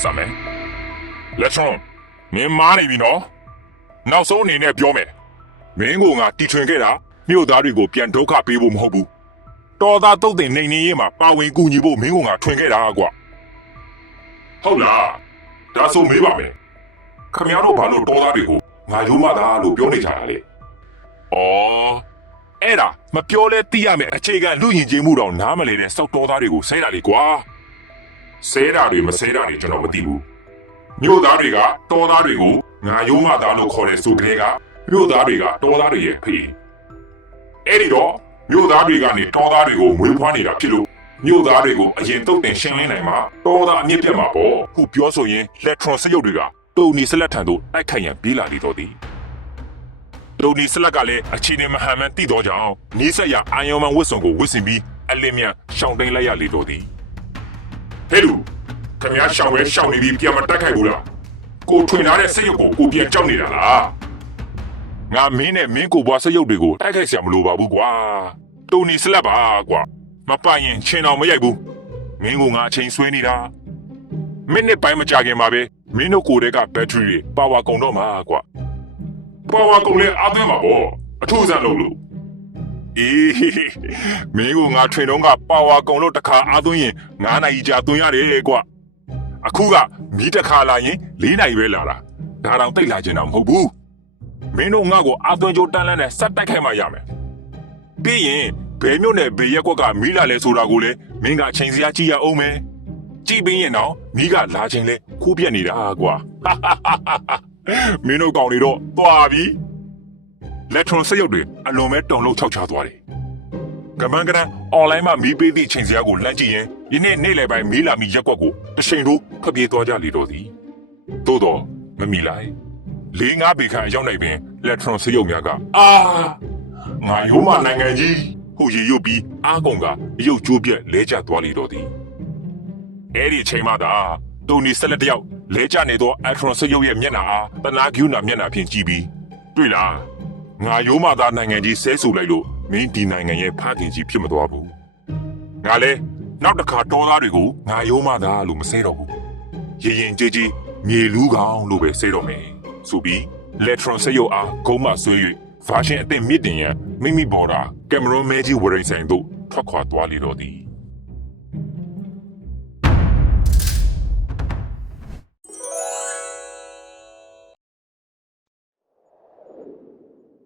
စမ်းမယ်လက်ချုံမင်းမားနေပြီနော်နောက်ဆုံးအနေနဲ့ပြောမယ်မင်းကငါတီထွင်ခဲ့တာမြို့သားတွေကိုပြန်ဒုက္ခပေးဖို့မဟုတ်ဘူးတော်သားတုတ်တင်နေနေရေးမှာပါဝင်ကူညီဖို့မင်းကငါထွင်ခဲ့တာကွာဟုတ်လားဒါဆိုမေးပါမယ်ခမရတို့ဘာလို့တော်သားတွေကိုငါယူမသားလို့ပြောနေကြတာလဲဩအဲ့ဒါမပြောလဲသိရမယ်အခြေခံလူရင်ချင်းမှုတော့နားမလဲတဲ့စောက်တော်သားတွေကိုဆဲတာလေကွာ ဆဲတာတွေမဆဲတာတွေကျွန်တော်မသိဘူးမြို့သားတွေကတောသားတွေကိုငါယုံမသားလို့ခေါ်တဲ့ဆိုကလေးကမြို့သားတွေကတောသားတွေရဲ့ဖေးအဲ့ဒီတော့မြို့သားတွေကနေတောသားတွေကိုမွေးဖွားနေတာဖြစ်လို့မြို့သားတွေကိုအရင်တုတ်တင်ရှင်းလင်းနိုင်မှာတောသားအမြင့်ပြတ်မှာပေါ့ခုပြောဆိုရင်လက်ထရွန်စရုပ်တွေကတုံနီဆက်လက်ထံသို့တိုက်ခိုက်ရန်ပြေးလာလေတော့သည်တုံနီဆက်လက်ကလည်းအခြေအနေမဟန်မှန်တိတော့ကြောင်းနီးစက်ရအာယုံမန်ဝစ်စုံကိုဝစ်စင်ပြီးအလင်းမြန်ရှောင်တိန်လိုက်ရလေတော့သည် ဟဲ့လူခင်ဗျားရှောင်ရဲရှောင်နေပြီးပြန်မတက်ခိုက်ဘူးလားကိုထွင်ထားတဲ့စိတ်ရုပ်ကိုကိုပြန်ကြောက်နေတာလားငါမင်းနဲ့မင်းကိုဘွားစိတ်ရုပ်တွေကိုတိုက်ခိုက်ဆရာမလိုပါဘူးကွာတူနီစလက်ပါကွာမပိုင်ရင်ချင်းအောင်မရိုက်ဘူးမင်းကငါအချိန်ဆွဲနေတာမိနစ်ပိုင်းမကြခင်မှာပဲမင်းတို့ကိုယ်တည်းကဘက်ထရီတွေပါဝါကုန်တော့မှာကွာပါဝါကုန်လဲအသွင်းမှာပေါ့အထူးဆန်းလို့လို့ အေးမင်းကငါထွင်တော့ကပါဝါကုံလို့တစ်ခါအားသွင်းရင်9နိုင်ကြာသွင်းရတယ်ကွအခုကမီးတစ်ခါလာရင်4နိုင်ပဲလာတာဒါတော့တိတ်လာကျင်တာမဟုတ်ဘူးမင်းတို့ငါ့ကိုအားသွင်းကြိုးတန်းလန်းနဲ့စက်တိုက်ခိုက်မှရမယ်ပြီးရင်ဘယ်မျိုးနဲ့ဘယ်ရက်ကွက်ကမီးလာလဲဆိုတာကိုလည်းမင်းကချိန်စရာကြည့်ရအောင်မယ်ကြည့်ပြီးရင်တော့မီးကလာခြင်းလဲခိုးပြက်နေတာကွာမင်းတို့ကောင်တွေတော့သွားပြီ လက်ထရွန်စက်ရုပ်တွေအလွန်ပဲတုံလို့ခြောက်ချသွားတယ်။ကမန်းကရန်အွန်လိုင်းမှာမီးပေးသည့်ချိန်စရာကိုလန့်ကြည့်ရင်ယနေ့နေ့လယ်ပိုင်းမီးလာမီရက်ကွက်ကိုတစ်ချိန်လုံးဖပြေးသွားကြလေတော့သည်။သို့တော့မမီလိုက်လေးငါးပေခန့်ရောက်နိုင်ပင်လက်ထရွန်စက်ရုပ်များကအာငါရိုးမနိုင်ငံကြီးဟိုရေရုပ်ပြီးအားကုန်ကရုပ်ကျိုးပြက်လဲကျသွားလေတော့သည်။အဲ့ဒီအချိန်မှသာတူနီဆက်လက်တယောက်လဲကျနေသောအက်ထရွန်စက်ရုပ်ရဲ့မျက်နှာအားတနာကျူးနာမျက်နှာဖြင့်ကြည့်ပြီးတွေ့လား ငါရိုးမသားနိုင်ငံကြီးဆဲဆူလိုက်လို့မင်းဒီနိုင်ငံရဲ့ဖခင်ကြီးဖြစ်မသွားဘူးငါလဲနောက်တစ်ခါတော်သားတွေကိုငါရိုးမသားလို့မဆဲတော့ဘူးရေရင်ကြည်ကြည်မြေလူးကောင်လို့ပဲဆဲတော့မယ်ဆိုပြီးလက်ထရွန်ဆက်ရုပ်အားဂုံးမဆွေး၍ဖာရှင်အသစ်မြင့်တင်ရန်မိမိဘော်ဒါကင်မရွန်မဲကြီးဝရိန်ဆိုင်တို့ထွက်ခွာသွားလေတော့သည်